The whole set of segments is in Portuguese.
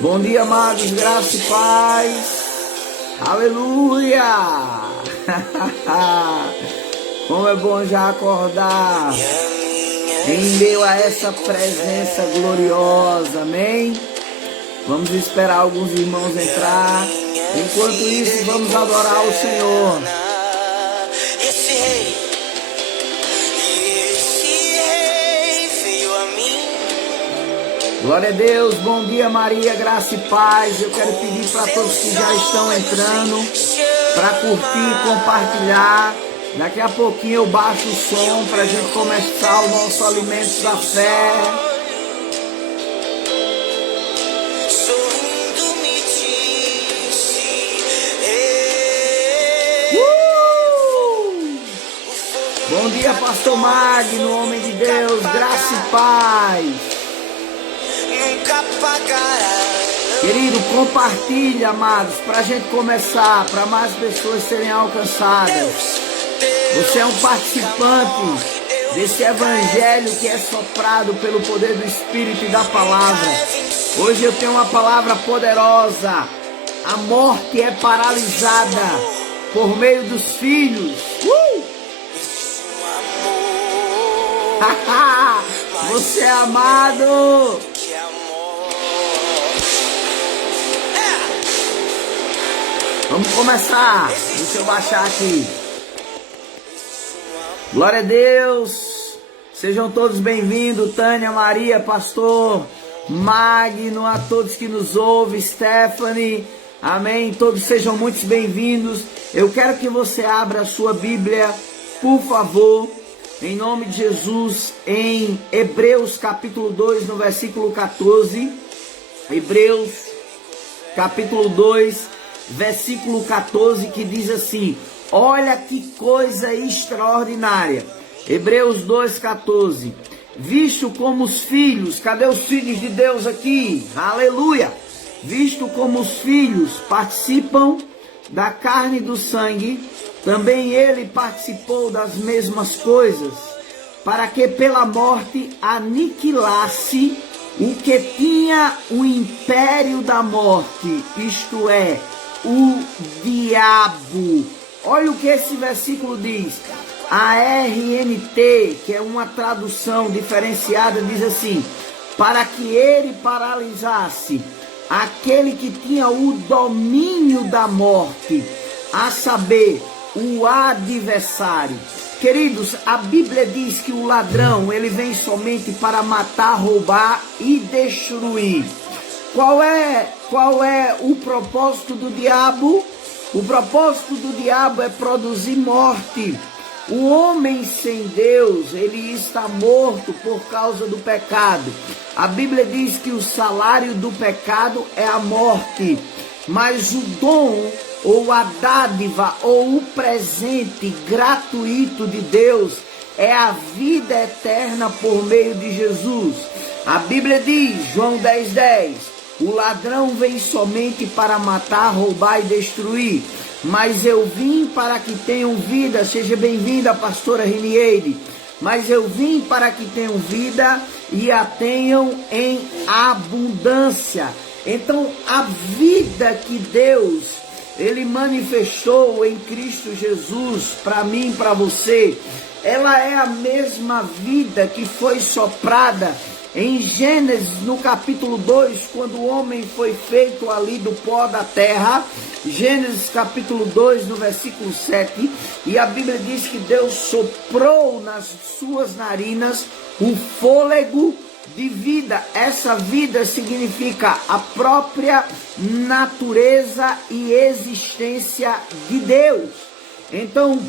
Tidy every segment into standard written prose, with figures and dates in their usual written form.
Bom dia, amados, graça e paz. Aleluia! Como é bom já acordar em meio a essa presença gloriosa, amém? Vamos esperar alguns irmãos entrar. Enquanto isso, vamos adorar o Senhor. Glória a Deus, bom dia Maria, graça e paz. Eu quero pedir para todos que já estão entrando, para curtir, compartilhar. Daqui a pouquinho eu baixo o som para a gente começar o nosso alimento da fé. Bom dia, pastor Magno, homem de Deus, graça e paz. Querido, compartilha, amados, para a gente começar, para mais pessoas serem alcançadas. Você é um participante desse evangelho que é soprado pelo poder do Espírito e da palavra. Hoje eu tenho uma palavra poderosa. A morte é paralisada por meio dos filhos. Você é amado. Vamos começar. Deixa eu baixar aqui. Glória a Deus. Sejam todos bem-vindos. Tânia, Maria, pastor Magno, a todos que nos ouvem, Stephanie. Amém. Todos sejam muito bem-vindos. Eu quero que você abra a sua Bíblia, por favor, em nome de Jesus, em Hebreus capítulo 2, no versículo 14. Hebreus capítulo 2. Versículo 14, que diz assim: olha que coisa extraordinária. Hebreus 2,14. Visto como os filhos, cadê os filhos de Deus aqui? Aleluia! Visto como os filhos participam da carne e do sangue, também ele participou das mesmas coisas, para que pela morte aniquilasse o que tinha o império da morte, isto é, o diabo. Olha o que esse versículo diz. A RNT, que é uma tradução diferenciada, diz assim: para que ele paralisasse aquele que tinha o domínio da morte, a saber, o adversário. Queridos, a Bíblia diz que o ladrão, ele vem somente para matar, roubar e destruir. Qual é o propósito do diabo? O propósito do diabo é produzir morte. O homem sem Deus, ele está morto por causa do pecado. A Bíblia diz que o salário do pecado é a morte, mas o dom, ou a dádiva, ou o presente gratuito de Deus é a vida eterna por meio de Jesus. A Bíblia diz, João 10:10, o ladrão vem somente para matar, roubar e destruir, mas eu vim para que tenham vida. Seja bem-vinda, pastora Renieide. Mas eu vim para que tenham vida e a tenham em abundância. Então, a vida que Deus, ele manifestou em Cristo Jesus, para mim e para você, ela é a mesma vida que foi soprada em Gênesis, no capítulo 2, quando o homem foi feito ali do pó da terra. Gênesis capítulo 2, no versículo 7, e a Bíblia diz que Deus soprou nas suas narinas o fôlego de vida. Essa vida significa a própria natureza e existência de Deus. Então,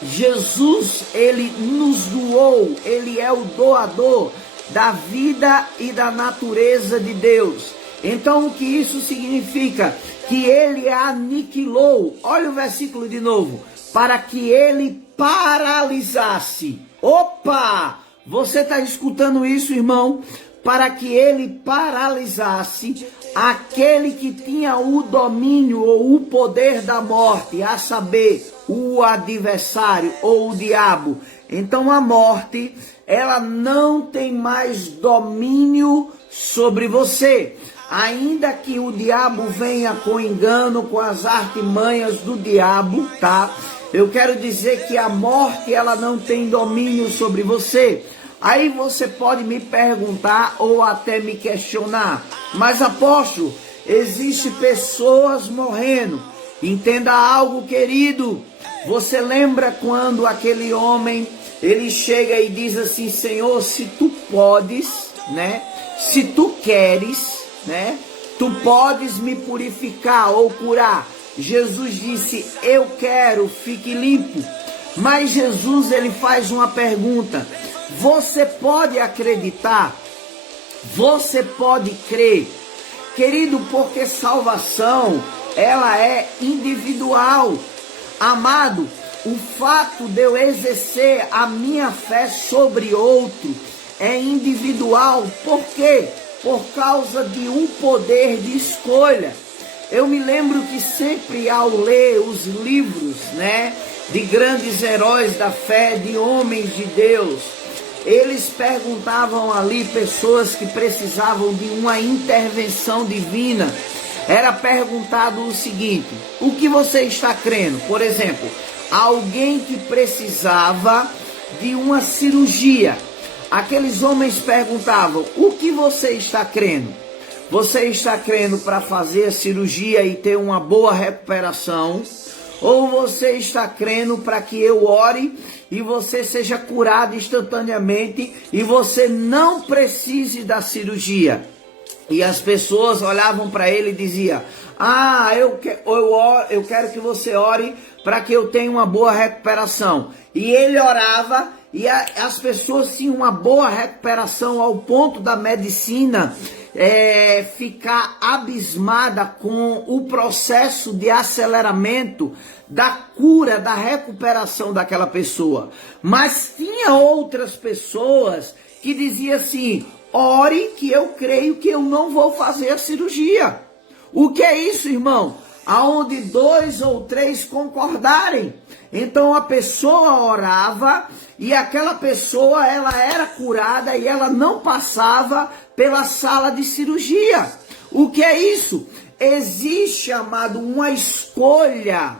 Jesus, ele nos doou, ele é o doador da vida e da natureza de Deus. Então, o que isso significa? Que ele aniquilou, olha o versículo de novo, para que ele paralisasse. Opa! Você está escutando isso, irmão? Para que ele paralisasse aquele que tinha o domínio ou o poder da morte, a saber, o adversário ou o diabo. Então a morte, ela não tem mais domínio sobre você. ainda que o diabo venha com engano, com as artimanhas do diabo, tá? Eu quero dizer que a morte, ela não tem domínio sobre você. Aí você pode me perguntar ou até me questionar, mas apóstolo, existem pessoas morrendo. Entenda algo, querido. Você lembra quando aquele homem, ele chega e diz assim: Senhor, se tu podes, né? Se tu queres, né? Tu podes me purificar ou curar. Jesus disse: eu quero, fique limpo. Mas Jesus, ele faz uma pergunta: você pode acreditar? Você pode crer? Querido, porque salvação, ela é individual. Amado, o fato de eu exercer a minha fé sobre outro é individual. Por quê? Por causa de um poder de escolha. Eu me lembro que sempre ao ler os livros, né, de grandes heróis da fé, de homens de Deus, eles perguntavam ali, pessoas que precisavam de uma intervenção divina, era perguntado o seguinte: o que você está crendo? Por exemplo, alguém que precisava de uma cirurgia, aqueles homens perguntavam: o que você está crendo? Você está crendo para fazer a cirurgia e ter uma boa recuperação? Ou você está crendo para que eu ore e você seja curado instantaneamente e você não precise da cirurgia? E as pessoas olhavam para ele e diziam: eu quero que você ore para que eu tenha uma boa recuperação. E ele orava e as pessoas tinham uma boa recuperação ao ponto da medicina ficar abismada com o processo de aceleramento da cura, da recuperação daquela pessoa. Mas tinha outras pessoas que diziam assim: ore que eu creio que eu não vou fazer a cirurgia. O que é isso, irmão? Aonde 2 ou 3 concordarem. Então a pessoa orava e aquela pessoa, ela era curada e ela não passava pela sala de cirurgia. O que é isso? Existe, amado, uma escolha.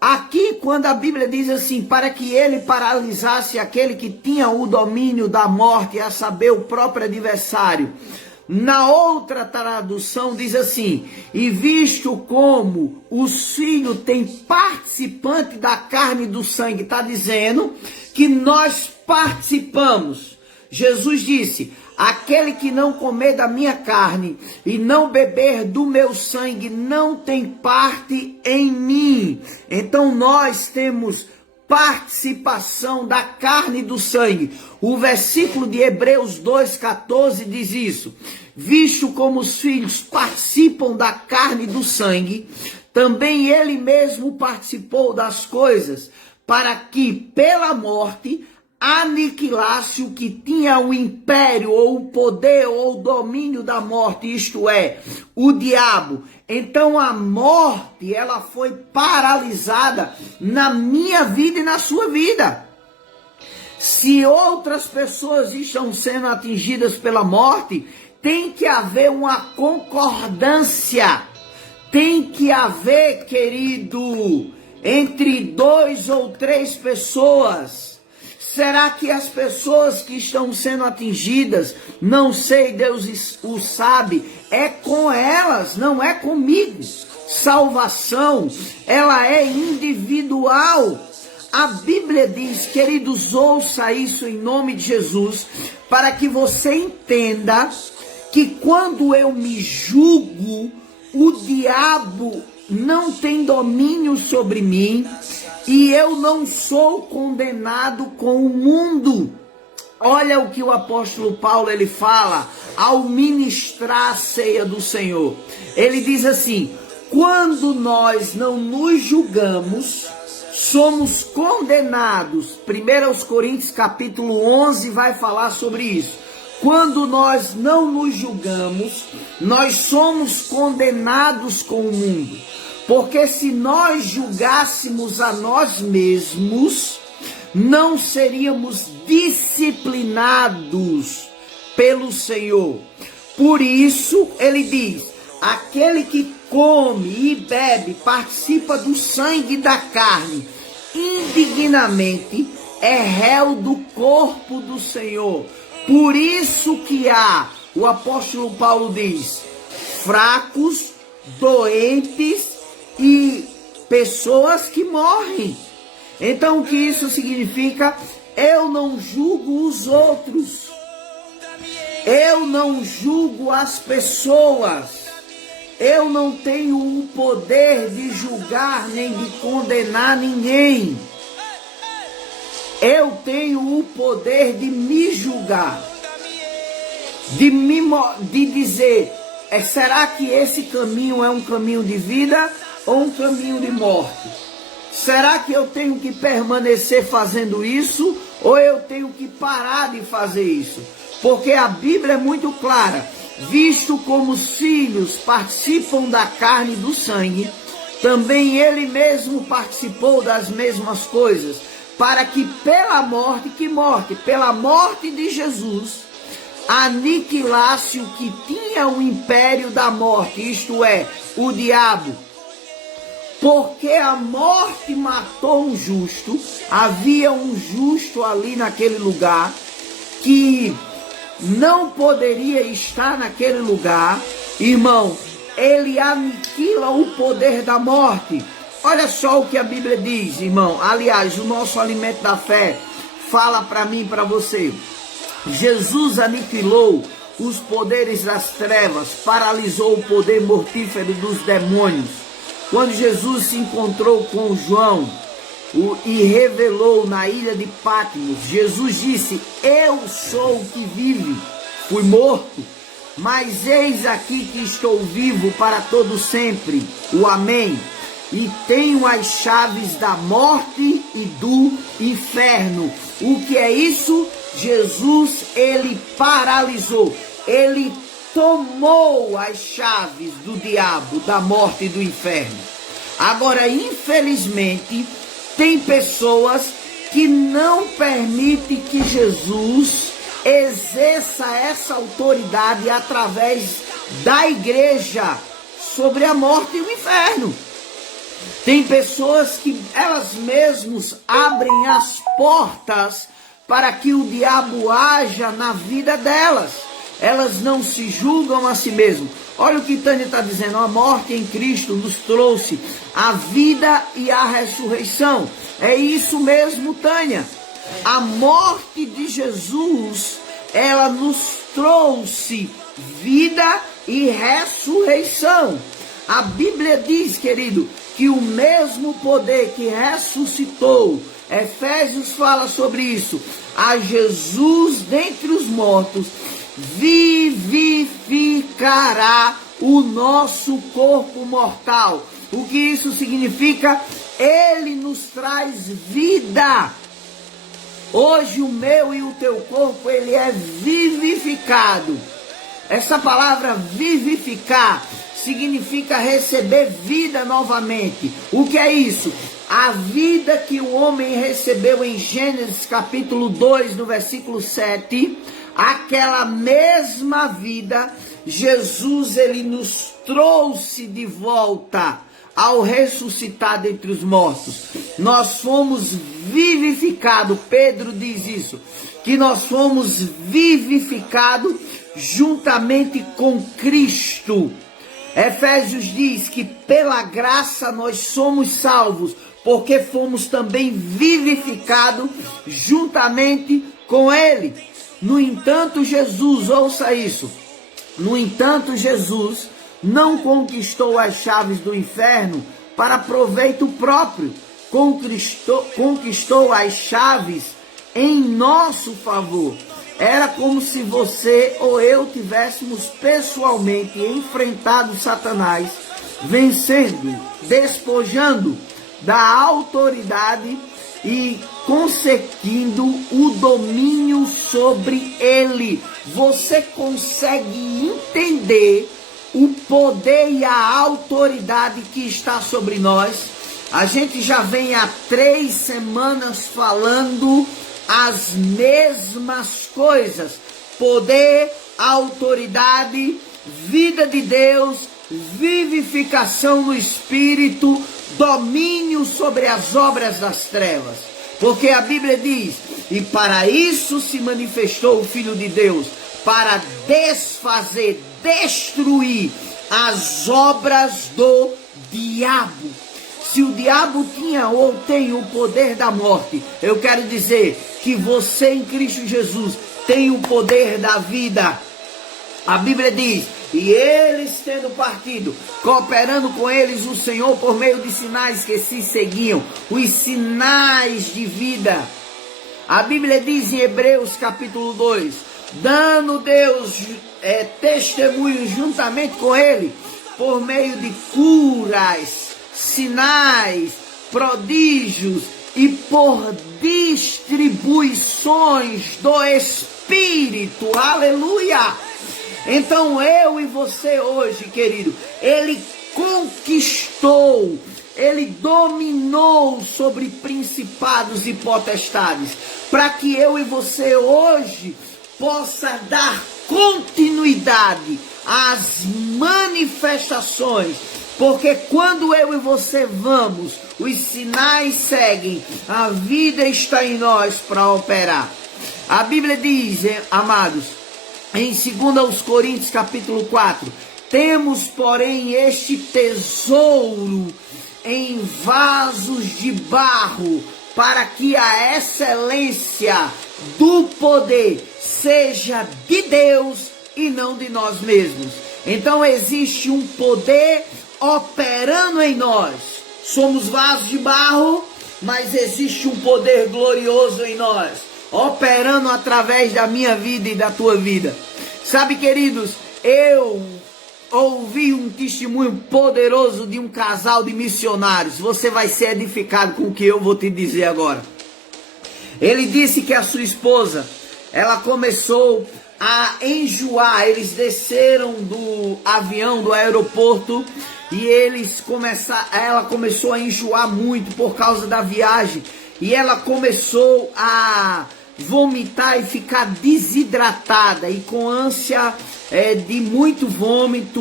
Aqui, quando a Bíblia diz assim: para que ele paralisasse aquele que tinha o domínio da morte, a saber, o próprio adversário. Na outra tradução diz assim: e visto como os filhos têm participante da carne e do sangue, está dizendo que nós participamos. Jesus disse: aquele que não comer da minha carne e não beber do meu sangue não tem parte em mim. Então nós temos participação da carne e do sangue. O versículo de Hebreus 2,14 diz isso: visto como os filhos participam da carne e do sangue, também ele mesmo participou das coisas, para que pela morte aniquilasse o que tinha o império, ou o poder, ou o domínio da morte, isto é, o diabo. Então a morte, ela foi paralisada na minha vida e na sua vida. Se outras pessoas estão sendo atingidas pela morte, tem que haver uma concordância. Tem que haver, querido, entre 2 ou 3 pessoas. Será que as pessoas que estão sendo atingidas, não sei, Deus o sabe, é com elas, não é comigo. Salvação, ela é individual. A Bíblia diz, queridos, ouça isso em nome de Jesus, para que você entenda que quando eu me julgo, o diabo não tem domínio sobre mim e eu não sou condenado com o mundo. Olha o que o apóstolo Paulo ele fala ao ministrar a ceia do Senhor. Ele diz assim: quando nós não nos julgamos, somos condenados. 1 Coríntios capítulo 11 vai falar sobre isso. Quando nós não nos julgamos, nós somos condenados com o mundo. Porque se nós julgássemos a nós mesmos, não seríamos disciplinados pelo Senhor. Por isso ele diz: aquele que come e bebe, participa do sangue e da carne, indignamente é réu do corpo do Senhor. Por isso que o apóstolo Paulo diz, fracos, doentes e pessoas que morrem. Então o que isso significa? Eu não julgo os outros. Eu não julgo as pessoas. Eu não tenho o poder de julgar nem de condenar ninguém. Eu tenho o poder de me julgar, de dizer, será que esse caminho é um caminho de vida ou um caminho de morte? Será que eu tenho que permanecer fazendo isso ou eu tenho que parar de fazer isso? Porque a Bíblia é muito clara, visto como os filhos participam da carne e do sangue, também ele mesmo participou das mesmas coisas, para que pela morte, pela morte de Jesus, aniquilasse o que tinha o império da morte, isto é, o diabo. Porque a morte matou um justo, havia um justo ali naquele lugar, que não poderia estar naquele lugar, irmão, ele aniquila o poder da morte. Olha só o que a Bíblia diz, irmão. Aliás, o nosso alimento da fé fala para mim e para você. Jesus aniquilou os poderes das trevas, paralisou o poder mortífero dos demônios. Quando Jesus se encontrou com João e revelou na ilha de Patmos, Jesus disse, eu sou o que vive, fui morto, mas eis aqui que estou vivo para todo sempre, o amém. E tenho as chaves da morte e do inferno. O que é isso? Jesus, ele paralisou, ele tomou as chaves do diabo, da morte e do inferno. Agora, infelizmente, tem pessoas que não permitem que Jesus exerça essa autoridade através da igreja sobre a morte e o inferno. Tem pessoas que elas mesmas abrem as portas para que o diabo haja na vida delas. Elas não se julgam a si mesmas. Olha o que Tânia está dizendo. A morte em Cristo nos trouxe a vida e a ressurreição. É isso mesmo, Tânia. A morte de Jesus, ela nos trouxe vida e ressurreição. A Bíblia diz, querido, que o mesmo poder que ressuscitou, Efésios fala sobre isso, a Jesus dentre os mortos, vivificará o nosso corpo mortal. O que isso significa? Ele nos traz vida. Hoje o meu e o teu corpo, ele é vivificado. Essa palavra vivificar significa receber vida novamente. O que é isso? A vida que o homem recebeu em Gênesis capítulo 2, no versículo 7, aquela mesma vida, Jesus, ele nos trouxe de volta ao ressuscitar dentre os mortos. Nós fomos vivificados, Pedro diz isso, que nós fomos vivificados juntamente com Cristo. Efésios diz que pela graça nós somos salvos, porque fomos também vivificados juntamente com Ele. No entanto, Jesus, ouça isso, no entanto, Jesus não conquistou as chaves do inferno para proveito próprio, conquistou as chaves em nosso favor. Era como se você ou eu tivéssemos pessoalmente enfrentado Satanás, vencendo, despojando da autoridade e conseguindo o domínio sobre ele. Você consegue entender o poder e a autoridade que está sobre nós? A gente já vem há 3 semanas falando as mesmas coisas: poder, autoridade, vida de Deus, vivificação no Espírito, domínio sobre as obras das trevas. Porque a Bíblia diz, e para isso se manifestou o Filho de Deus, para desfazer, destruir as obras do diabo. Se o diabo tinha ou tem o poder da morte, eu quero dizer que você em Cristo Jesus tem o poder da vida. A Bíblia diz, e eles tendo partido, cooperando com eles o Senhor por meio de sinais que se seguiam, os sinais de vida. A Bíblia diz em Hebreus capítulo 2, dando Deus testemunho juntamente com ele, por meio de curas, sinais, prodígios e por distribuições do Espírito. Aleluia! Então eu e você hoje, querido, ele conquistou, ele dominou sobre principados e potestades, para que eu e você hoje possa dar continuidade às manifestações, porque quando eu e você vamos, os sinais seguem, a vida está em nós para operar. A Bíblia diz, amados, em 2 Coríntios capítulo 4, temos porém este tesouro em vasos de barro, para que a excelência do poder seja de Deus e não de nós mesmos. Então existe um poder operando em nós. Somos vasos de barro, mas existe um poder glorioso em nós, operando através da minha vida e da tua vida. Sabe, queridos, eu ouvi um testemunho poderoso de um casal de missionários. Você vai ser edificado com o que eu vou te dizer agora. Ele disse que a sua esposa, ela começou a enjoar. Eles desceram do avião, do aeroporto, e ela começou a enjoar muito por causa da viagem. E ela começou a vomitar e ficar desidratada e com ânsia de muito vômito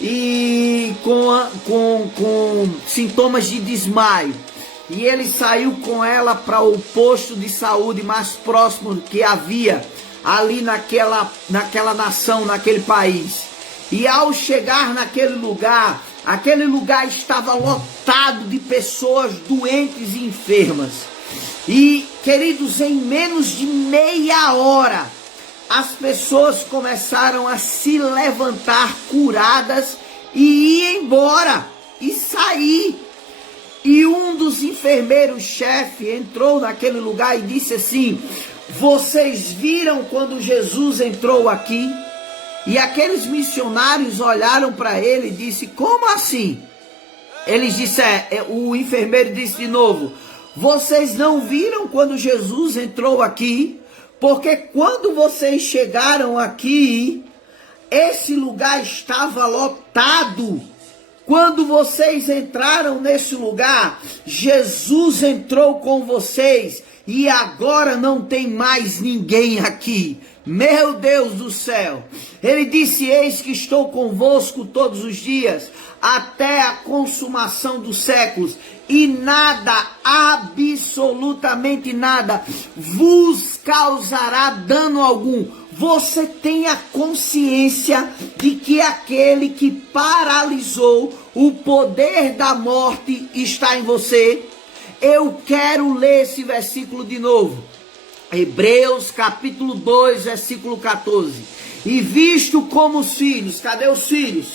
e com sintomas de desmaio. E ele saiu com ela para o posto de saúde mais próximo que havia ali naquela nação, naquele país. E ao chegar naquele lugar, aquele lugar estava lotado de pessoas doentes e enfermas. E, queridos, em menos de meia hora, as pessoas começaram a se levantar curadas e ir embora e sair. E um dos enfermeiros-chefe entrou naquele lugar e disse assim: vocês viram quando Jesus entrou aqui? E aqueles missionários olharam para ele e disse: como assim? Eles disseram, o enfermeiro disse de novo: vocês não viram quando Jesus entrou aqui? Porque quando vocês chegaram aqui, esse lugar estava lotado. Quando vocês entraram nesse lugar, Jesus entrou com vocês e agora não tem mais ninguém aqui. Meu Deus do céu! Ele disse: eis que estou convosco todos os dias, até a consumação dos séculos, e nada, absolutamente nada, vos causará dano algum. Você tem a consciência de que aquele que paralisou o poder da morte está em você? Eu quero ler esse versículo de novo. Hebreus capítulo 2, versículo 14. E visto como os filhos, cadê os filhos?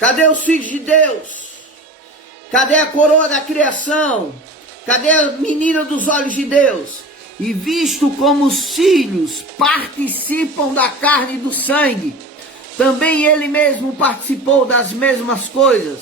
Cadê os filhos de Deus? Cadê a coroa da criação? Cadê a menina dos olhos de Deus? E visto como os filhos participam da carne e do sangue, também ele mesmo participou das mesmas coisas,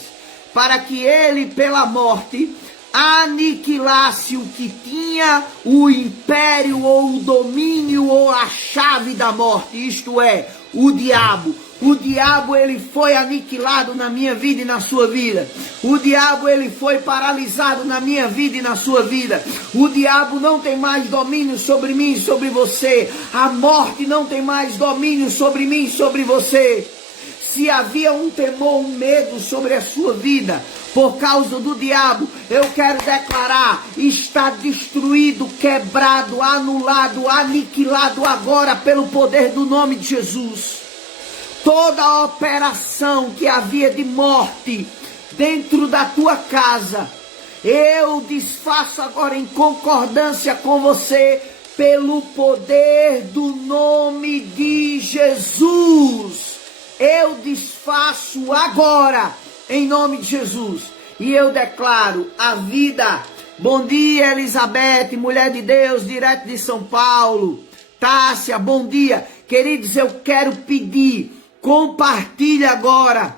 para que ele, pela morte, aniquilasse o que tinha o império ou o domínio ou a chave da morte, isto é, o diabo. O diabo, ele foi aniquilado na minha vida e na sua vida. O diabo, ele foi paralisado na minha vida e na sua vida. O diabo não tem mais domínio sobre mim e sobre você. A morte não tem mais domínio sobre mim e sobre você. Se havia um temor, um medo sobre a sua vida por causa do diabo, eu quero declarar: está destruído, quebrado, anulado, aniquilado agora pelo poder do nome de Jesus. Toda a operação que havia de morte dentro da tua casa, eu desfaço agora em concordância com você, pelo poder do nome de Jesus. Eu desfaço agora, em nome de Jesus. E eu declaro a vida. Bom dia, Elizabeth, mulher de Deus, direto de São Paulo. Tássia, bom dia. Queridos, eu quero pedir, compartilha agora,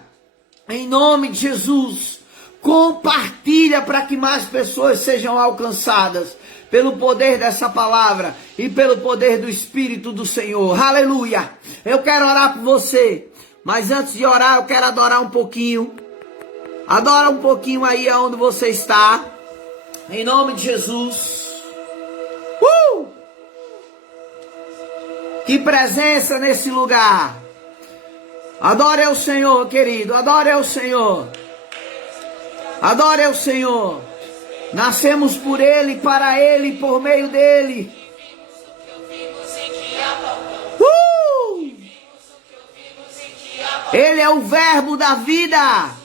em nome de Jesus. Compartilha para que mais pessoas sejam alcançadas pelo poder dessa palavra e pelo poder do Espírito do Senhor. Aleluia. Eu quero orar por você, mas antes de orar eu quero adorar um pouquinho. Adora um pouquinho aí aonde você está, em nome de Jesus. Que presença nesse lugar. Adore ao Senhor, querido, adore ao Senhor. Adore ao Senhor. Nascemos por Ele, para Ele, por meio dEle. Ele é o verbo da vida.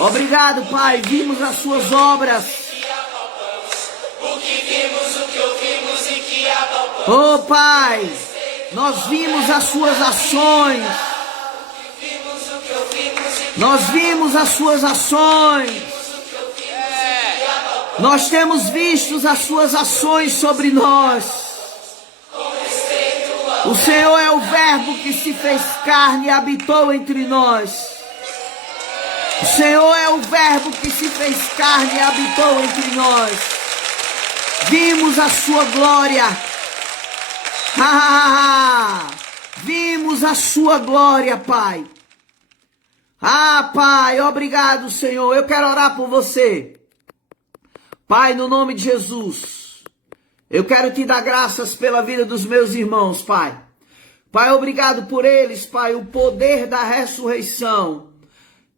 Obrigado, Pai, vimos as suas obras. Oh, Pai, nós vimos as suas ações. Nós vimos as suas ações. Nós temos visto as suas ações sobre nós. O Senhor é o verbo que se fez carne e habitou entre nós. O Senhor é o verbo que se fez carne e habitou entre nós. Vimos a sua glória. Vimos a sua glória, Pai. Pai, obrigado, Senhor. Eu quero orar por você. Pai, no nome de Jesus, eu quero te dar graças pela vida dos meus irmãos, Pai. Pai, obrigado por eles, Pai, o poder da ressurreição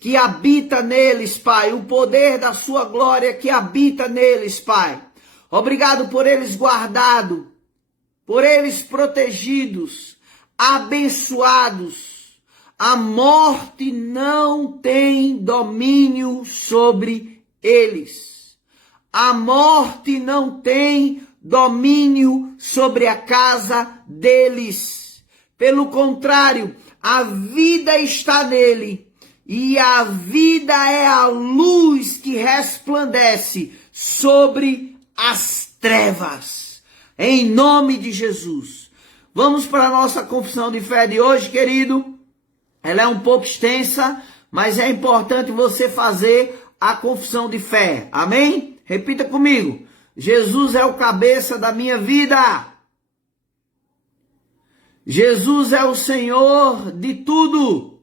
que habita neles, Pai, o poder da sua glória que habita neles, Pai. Obrigado por eles guardados, por eles protegidos, abençoados. A morte não tem domínio sobre eles. A morte não tem domínio sobre a casa deles. Pelo contrário, a vida está nele. E a vida é a luz que resplandece sobre as trevas. Em nome de Jesus. Vamos para a nossa confissão de fé de hoje, querido. Ela é um pouco extensa, mas é importante você fazer a confissão de fé. Amém? Repita comigo. Jesus é o cabeça da minha vida. Jesus é o Senhor de tudo.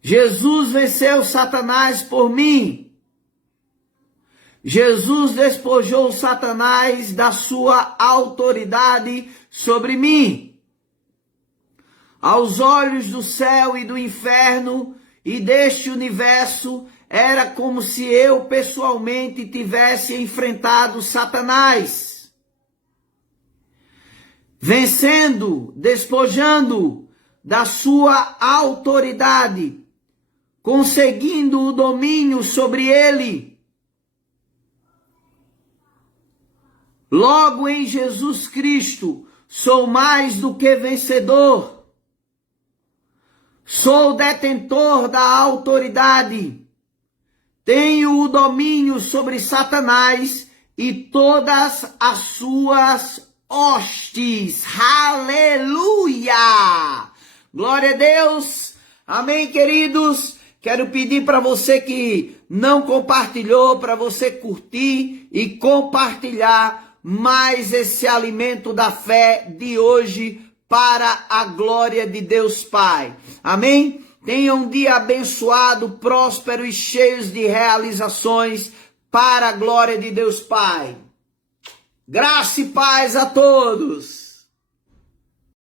Jesus venceu Satanás por mim. Jesus despojou Satanás da sua autoridade sobre mim. Aos olhos do céu e do inferno e deste universo, era como se eu pessoalmente tivesse enfrentado Satanás. Vencendo, despojando da sua autoridade, conseguindo o domínio sobre ele. Logo em Jesus Cristo, sou mais do que vencedor. Sou detentor da autoridade. Tenho o domínio sobre Satanás e todas as suas hostes. Aleluia! Glória a Deus. Amém, queridos? Quero pedir para você que não compartilhou, para você curtir e compartilhar mais esse alimento da fé de hoje para a glória de Deus Pai. Amém? Tenha um dia abençoado, próspero e cheio de realizações para a glória de Deus Pai. Graça e paz a todos.